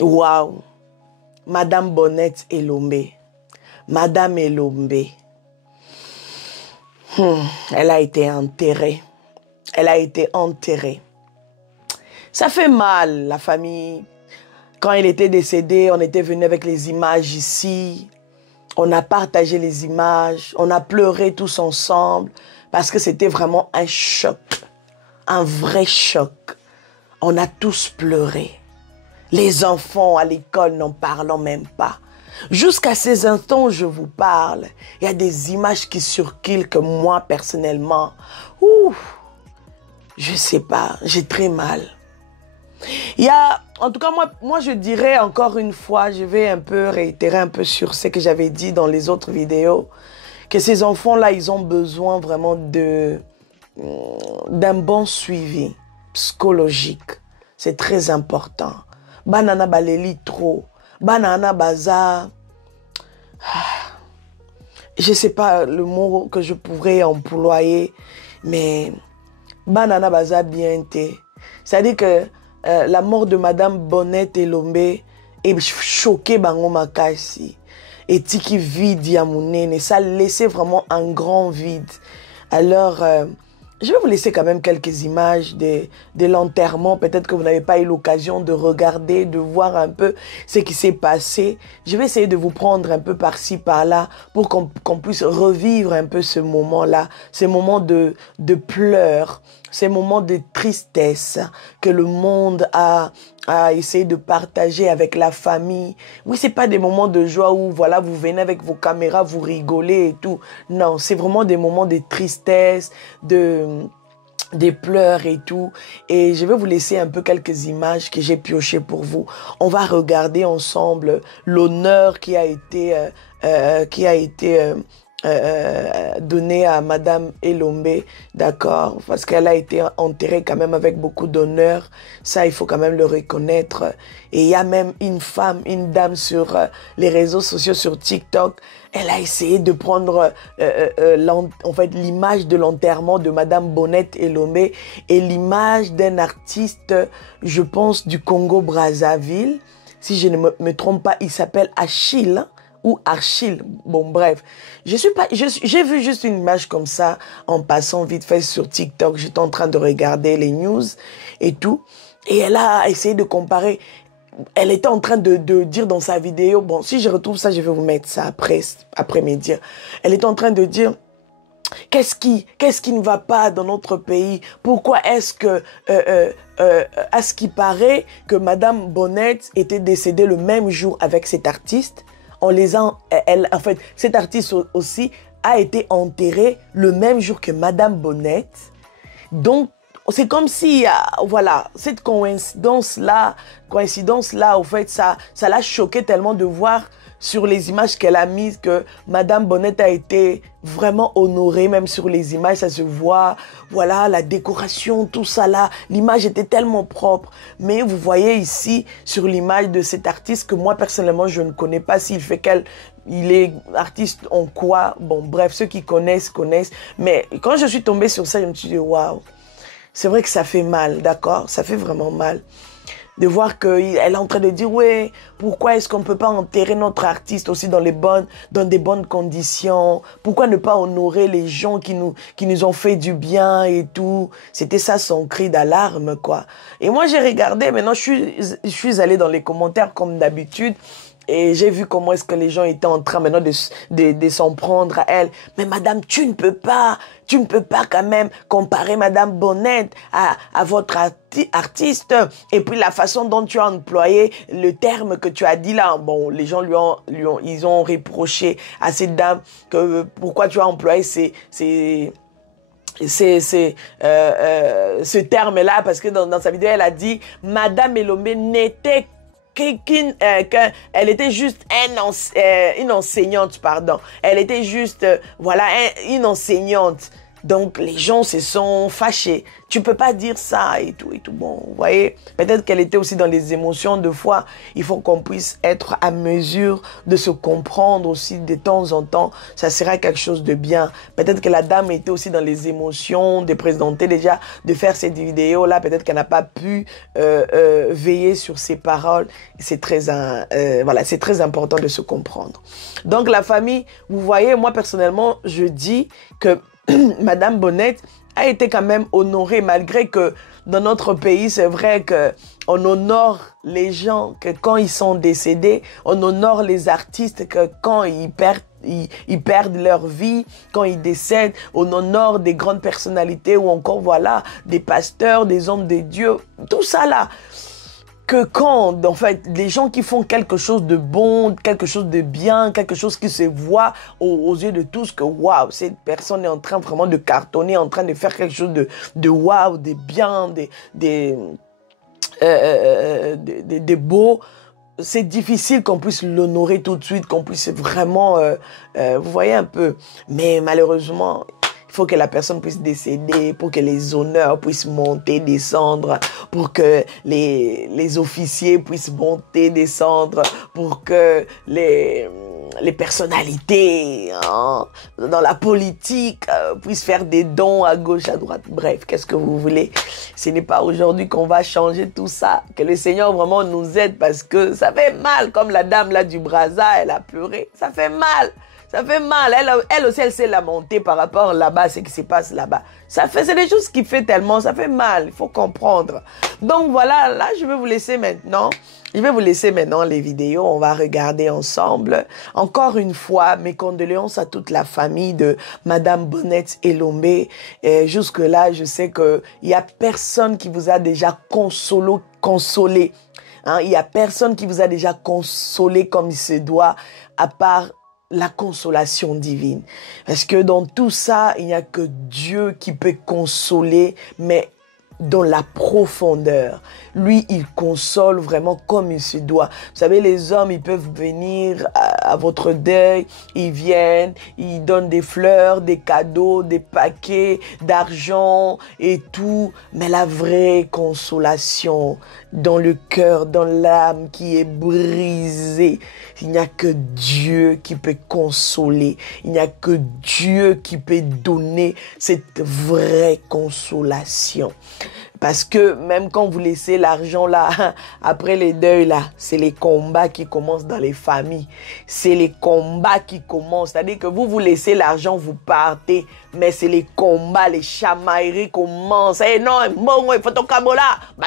Waouh. Madame Bonnette Elombe. Madame Elombe. Elle a été enterrée. Elle a été enterrée. Ça fait mal, la famille. Quand il était décédé, on était venu avec les images ici. On a partagé les images. On a pleuré tous ensemble parce que c'était vraiment un choc. Un vrai choc. On a tous pleuré. Les enfants à l'école n'en parlant même pas. Jusqu'à ces instants où je vous parle, il y a des images qui circulent que moi, personnellement, je sais pas, j'ai très mal. Il y a, en tout cas, moi, je dirais encore une fois, je vais un peu réitérer un peu sur ce que j'avais dit dans les autres vidéos, que ces enfants-là, ils ont besoin vraiment d'un bon suivi psychologique. C'est très important. Banana baleli trop. Banana baza. Je ne sais pas le mot que je pourrais employer, mais banana baza bien té. C'est-à-dire que la mort de Madame Bonnette Elombe est choquée bango makasi. Et tiki vide yamounene. Ça a laissé vraiment un grand vide. Alors, je vais vous laisser quand même quelques images de l'enterrement. Peut-être que vous n'avez pas eu l'occasion de regarder, de voir un peu ce qui s'est passé. Je vais essayer de vous prendre un peu par-ci, par-là, pour qu'on puisse revivre un peu ce moment-là, ces moments de pleurs, ces moments de tristesse que le monde a essayé de partager avec la famille. Oui, c'est pas des moments de joie où, voilà, vous venez avec vos caméras, vous rigolez et tout. Non, c'est vraiment des moments de tristesse, des pleurs et tout. Et je vais vous laisser un peu quelques images que j'ai piochées pour vous. On va regarder ensemble l'honneur qui a été donné à Madame Elombe, d'accord, parce qu'elle a été enterrée quand même avec beaucoup d'honneur. Ça, il faut quand même le reconnaître. Et il y a même une femme, une dame sur les réseaux sociaux, sur TikTok. Elle a essayé de prendre en fait l'image de l'enterrement de Madame Bonnette Elombe et l'image d'un artiste, je pense, du Congo-Brazzaville. Si je ne me trompe pas, il s'appelle Achille. Ou Achille, bon bref, j'ai vu juste une image comme ça en passant vite fait sur TikTok. J'étais en train de regarder les news et tout, et elle a essayé de comparer. Elle était en train de dire dans sa vidéo, bon, si je retrouve ça, je vais vous mettre ça après mes dires. Elle était en train de dire, qu'est-ce qui ne va pas dans notre pays? Pourquoi est-ce que, à ce qui paraît que Madame Bonnette était décédée le même jour avec cet artiste? En fait, cet artiste aussi a été enterré le même jour que Madame Bonnette. Donc, c'est comme si, voilà, cette coïncidence-là, au fait, ça l'a choqué tellement de voir sur les images qu'elle a mises que Madame Bonnette a été vraiment honorée, même sur les images, ça se voit, voilà, la décoration, tout ça là, l'image était tellement propre. Mais vous voyez ici, sur l'image de cet artiste que moi, personnellement, je ne connais pas s'il fait il est artiste en quoi, bon, bref, ceux qui connaissent. Mais quand je suis tombée sur ça, je me suis dit, waouh, c'est vrai que ça fait mal, d'accord? Ça fait vraiment mal. De voir qu'elle est en train de dire, ouais, pourquoi est-ce qu'on ne peut pas enterrer notre artiste aussi dans des bonnes conditions? Pourquoi ne pas honorer les gens qui nous ont fait du bien et tout? C'était ça son cri d'alarme, quoi. Et moi, j'ai regardé, maintenant, je suis allée dans les commentaires comme d'habitude. Et j'ai vu comment est-ce que les gens étaient en train maintenant de s'en prendre à elle. Mais madame, tu ne peux pas quand même comparer Madame Bonnette à votre artiste. Et puis la façon dont tu as employé le terme que tu as dit là. Bon, les gens ils ont reproché à cette dame que pourquoi tu as employé ce terme-là, parce que dans sa vidéo, elle a dit Madame Elombe n'était elle était juste une enseignante, pardon. Elle était juste, voilà, une enseignante. Donc, les gens se sont fâchés. Tu peux pas dire ça et tout et tout. Bon, vous voyez, peut-être qu'elle était aussi dans les émotions. De fois, il faut qu'on puisse être à mesure de se comprendre aussi de temps en temps. Ça sera quelque chose de bien. Peut-être que la dame était aussi dans les émotions, de présenter déjà, de faire cette vidéo-là. Peut-être qu'elle n'a pas pu veiller sur ses paroles. C'est très, voilà, c'est très important de se comprendre. Donc, la famille, vous voyez, moi, personnellement, je dis que Madame Bonnette a été quand même honorée, malgré que dans notre pays, c'est vrai qu'on honore les gens que quand ils sont décédés, on honore les artistes que quand ils perdent leur vie, quand ils décèdent, on honore des grandes personnalités ou encore, voilà, des pasteurs, des hommes de Dieu, tout ça là. Que quand, en fait, les gens qui font quelque chose de bon, quelque chose de bien, quelque chose qui se voit aux yeux de tous, que waouh, cette personne est en train vraiment de cartonner, en train de faire quelque chose de waouh, de bien, de beau. C'est difficile qu'on puisse l'honorer tout de suite, qu'on puisse vraiment, vous voyez un peu. Mais malheureusement, il faut que la personne puisse décéder pour que les honneurs puissent monter, descendre, pour que les officiers puissent monter, descendre, pour que les personnalités dans la politique puissent faire des dons à gauche, à droite. Bref, qu'est-ce que vous voulez? Ce n'est pas aujourd'hui qu'on va changer tout ça. Que le Seigneur vraiment nous aide parce que ça fait mal. Comme la dame là du Brazza, elle a pleuré. Ça fait mal. Ça fait mal. Elle aussi, elle s'est lamentée par rapport là-bas, ce qui se passe là-bas. C'est des choses qui fait tellement, ça fait mal. Il faut comprendre. Donc voilà, là, je vais vous laisser maintenant. Je vais vous laisser maintenant les vidéos. On va regarder ensemble. Encore une fois, mes condoléances à toute la famille de Madame Bonnette Elombe. Jusque-là, je sais qu'il n'y a personne qui vous a déjà consolé. Hein? Il n'y a personne qui vous a déjà consolé comme il se doit, à part la consolation divine. Parce que dans tout ça, il n'y a que Dieu qui peut consoler, mais dans la profondeur. Lui, il console vraiment comme il se doit. Vous savez, les hommes, ils peuvent venir à votre deuil, ils viennent, ils donnent des fleurs, des cadeaux, des paquets d'argent et tout. Mais la vraie consolation dans le cœur, dans l'âme qui est brisée, il n'y a que Dieu qui peut consoler. Il n'y a que Dieu qui peut donner cette vraie consolation. Parce que même quand vous laissez l'argent là, après les deuils là, c'est les combats qui commencent dans les familles. C'est les combats qui commencent. C'est-à-dire que vous laissez l'argent, vous partez. Mais c'est les combats, les chamailleries commencent. Eh non, bongo, il faut ton cabola. On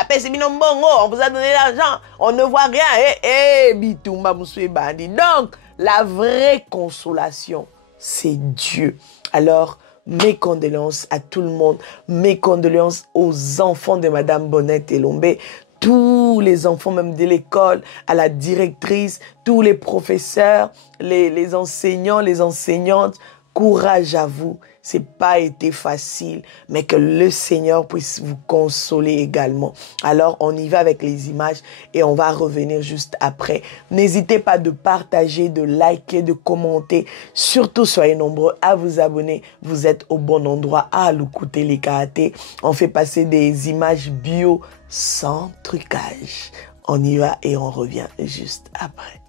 vous a donné l'argent. On ne voit rien. Bitoumba, monsieur Bandi. Donc, la vraie consolation, c'est Dieu. Alors, mes condoléances à tout le monde, mes condoléances aux enfants de Madame Bonnette Elombe, tous les enfants même de l'école, à la directrice, tous les professeurs, les enseignants, les enseignantes. Courage à vous, c'est pas été facile, mais que le Seigneur puisse vous consoler également. Alors, on y va avec les images et on va revenir juste après. N'hésitez pas de partager, de liker, de commenter. Surtout, soyez nombreux à vous abonner. Vous êtes au bon endroit à Luku Télé Karaté. On fait passer des images bio sans trucage. On y va et on revient juste après.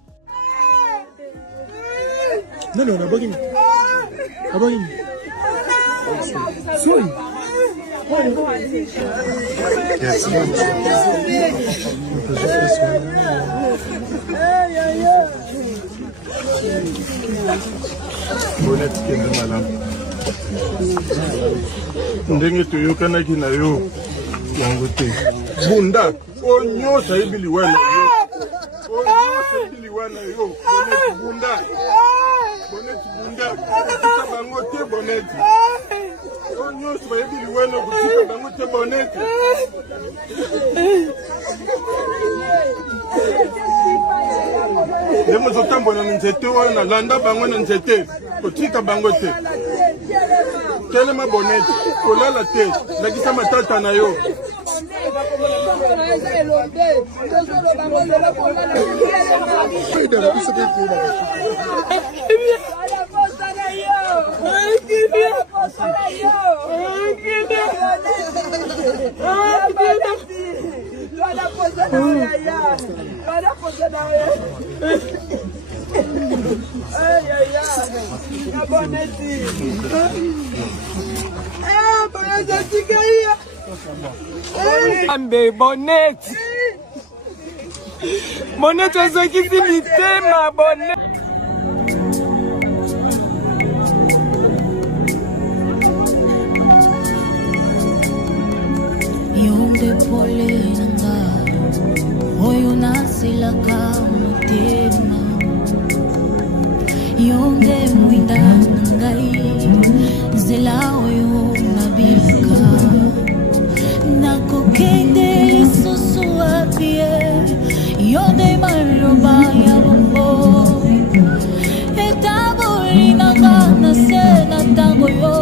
Non, non, non, Abang Sorry. Yes. Bonnette kende madame. Ndenge toyokana kina yo yango te. Bunda onyosa ibili wana yo. Onyosa ibili wana yo. Bonnette bunda. Bonnette bunda. Kutika bango te Bonnette. Onyosa ibili wana kutika bango te Bonnette. Lemo zotambo na nzete wana landa bango na nzete. Kutika bango te. Telema Bonnette. Kolala te. Lakisa matata na yo. Bonnet. Bonnet, tu as qui t'imiter, ma bonnet. Yonde pole nanga, oyo nasilaka motema. Yonde mwinda nangai, zela oyo nabilaka. Nakokende lisusu apie, yonde maloba ya bombo. Etaboli nanga nase na tango yo,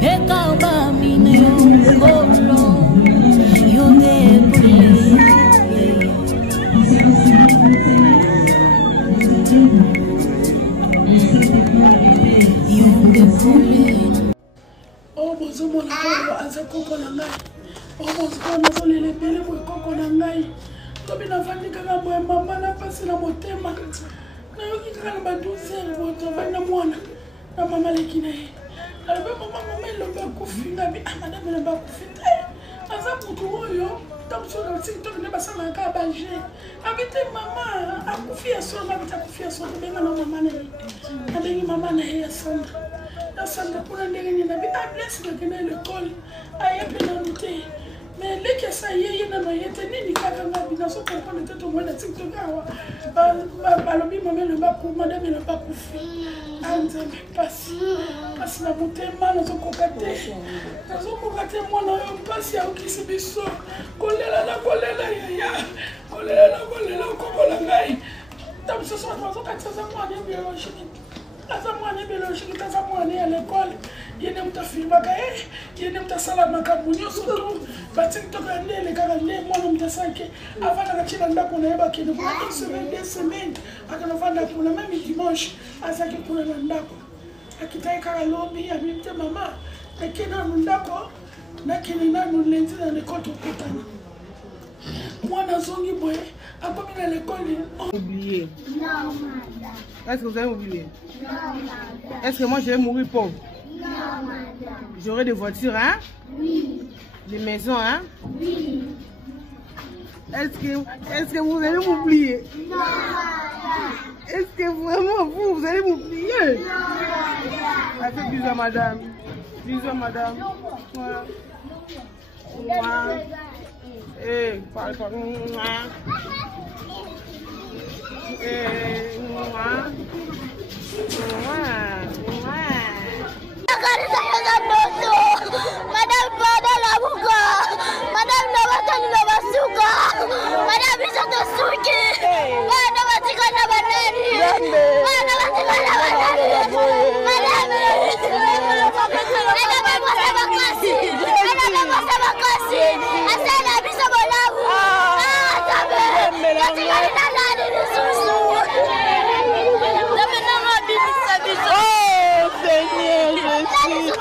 ekamba mine yo kolo. Oh, bonjour, aza koko na ngai. Oh, bonjour, nazolele ebele boye koko na ngai. Tobi navandi kaka boye mama na pasi na motema. Nayoki kaka na ba 12 heures boye tovandi na mwana. Na mama leki na ye. Alobi mama elombe akufi ngabi. Ah, madame elombe akufi te. Aza mutu oyo. Donc sur le TikTok ne passe pas à banger. Avec maman, à confier à son, avec à confier à son, bien à maman, avec maman et Sandra. La Sandra pour la dernière, il avait à blesser que dans l'école, à y appeler la montée. Mais les qui ça y est, il y en a y était ni quand on a bien sûr pour prendre tête au moins de TikTok. Balobi maman le bas pour madame le bas pour fille. Anza passe passe la montée mal dans son cocaté. Dans son cocaté moi na yo passe ya okisi biso. Kolela ya. Kolela kokola ngai. Tam ce soir dans son quartier ça moi de biologie. Asa mwana biologique taza mwana à l'école yene mutafilmaka yene mutasalamaka munyoso tu batiktok ndele kaka ndele mwana mutasake avana kachila ndako na yeba kene pour une semaine 2 semaines akana vanda pour le même dimanche azaki kuna na ndako akitai kaka lobi amimte mama nakena ndako nakene na lundi na l'école tokutana mwana zongi boye akomi na l'école oublié. Non, madame. Est-ce que vous avez oublié? Non, madame. Est-ce que moi je vais mourir pauvre? Non, madame. J'aurai des voitures, hein? Oui. Des maisons, hein? Oui. Est-ce que vous allez m'oublier? Non, madame. Est-ce que vraiment vous allez m'oublier? Non, madame. Faites bisous à madame. Bisous à madame. Voilà. Voilà. Eh, parle pas. Madame Bada la Bouga, Madame Nabatani Nabasuka, Madame Bisoto Suki, Madame Batika Nabanani, Madame Batika Nabanani, Madame Masabakasi, Madame Masabakasi, Asana Bisabolabu, Tabe, Batika Nabanani, Susu. Oh, Seigneur Jésus.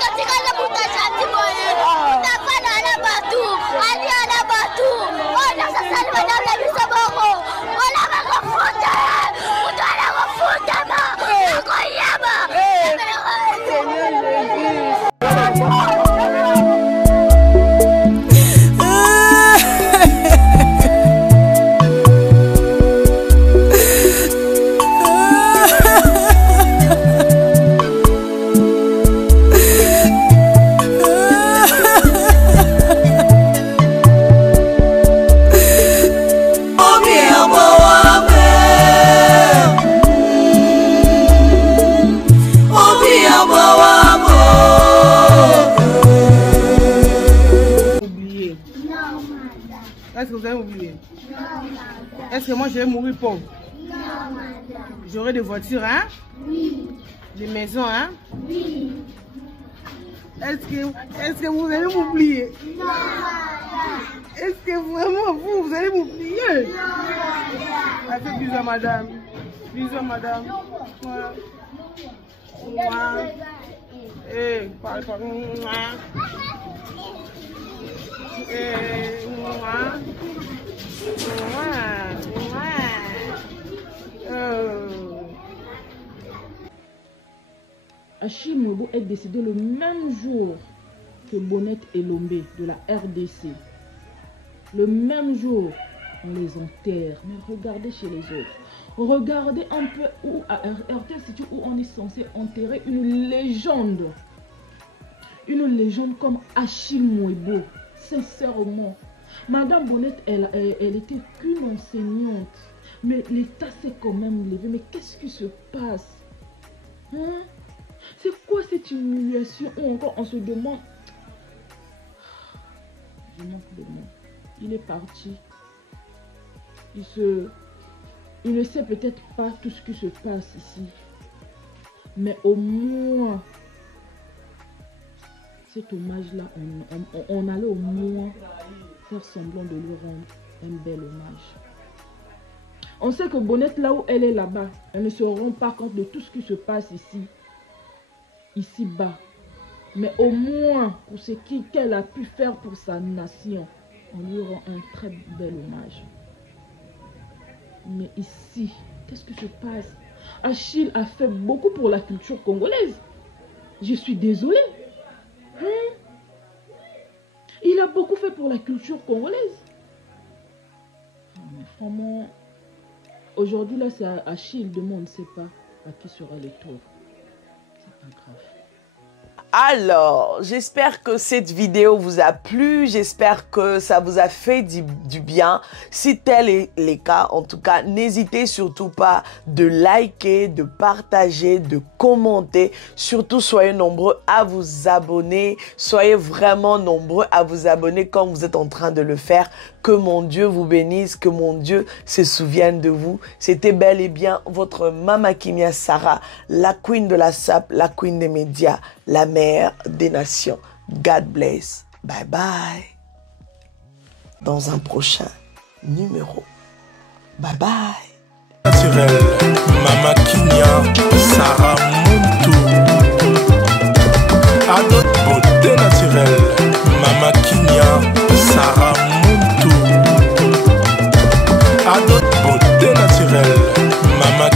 Est-ce que vous avez oublié? Non, madame. Est-ce que moi je vais mourir pauvre? Non, madame. J'aurai des voitures, hein? Oui. Des maisons, hein? Oui. Est-ce que vous allez m'oublier? Non, madame. Est-ce que vraiment vous allez m'oublier? Non, madame. Faites bisous à madame. Bisous à madame. Voilà. Voilà. Achille Mobo est décédé le même jour que Bonnette Elombe de la RDC. Le même jour, on les enterre. Mais regardez chez les autres. Regardez un peu où à RTL City où on est censé enterrer une légende. Une légende comme Achille Mobo. Sincèrement. Madame Bonnette, elle était qu'une enseignante. Mais l'État s'est quand même levé. Mais qu'est-ce qui se passe? Hein? C'est quoi cette humiliation? Ou encore on se demande... Je manque de mots. Il est parti. Il ne sait peut-être pas tout ce qui se passe ici. Mais au moins, cet hommage-là, on allait au moins faire semblant de lui rendre un bel hommage. On sait que Bonnette, là où elle est là-bas, elle ne se rend pas compte de tout ce qui se passe ici-bas. Mais au moins, pour ce qu'elle a pu faire pour sa nation, on lui rend un très bel hommage. Mais ici, qu'est-ce qui se passe? Achille a fait beaucoup pour la culture congolaise. Je suis désolée. Hein? Il a beaucoup fait pour la culture congolaise. Mais vraiment, aujourd'hui, là, c'est à Achille. Demain, on ne sait pas à qui sera le tour. C'est pas grave. Alors, j'espère que cette vidéo vous a plu, j'espère que ça vous a fait du bien. Si tel est le cas, en tout cas, n'hésitez surtout pas de liker, de partager, de commenter. Surtout, soyez nombreux à vous abonner. Soyez vraiment nombreux à vous abonner comme vous êtes en train de le faire. Que mon Dieu vous bénisse, que mon Dieu se souvienne de vous. C'était bel et bien votre Mama Kimia Sarah, la queen de la SAP, la queen des médias, la mère des nations. God bless. Bye bye. Dans un prochain numéro. Bye bye. Naturel, Mama Kimia Sarah Muntu. À notre beauté naturelle, Mama Kimia Sarah Muntu. À notre beauté naturelle, Mama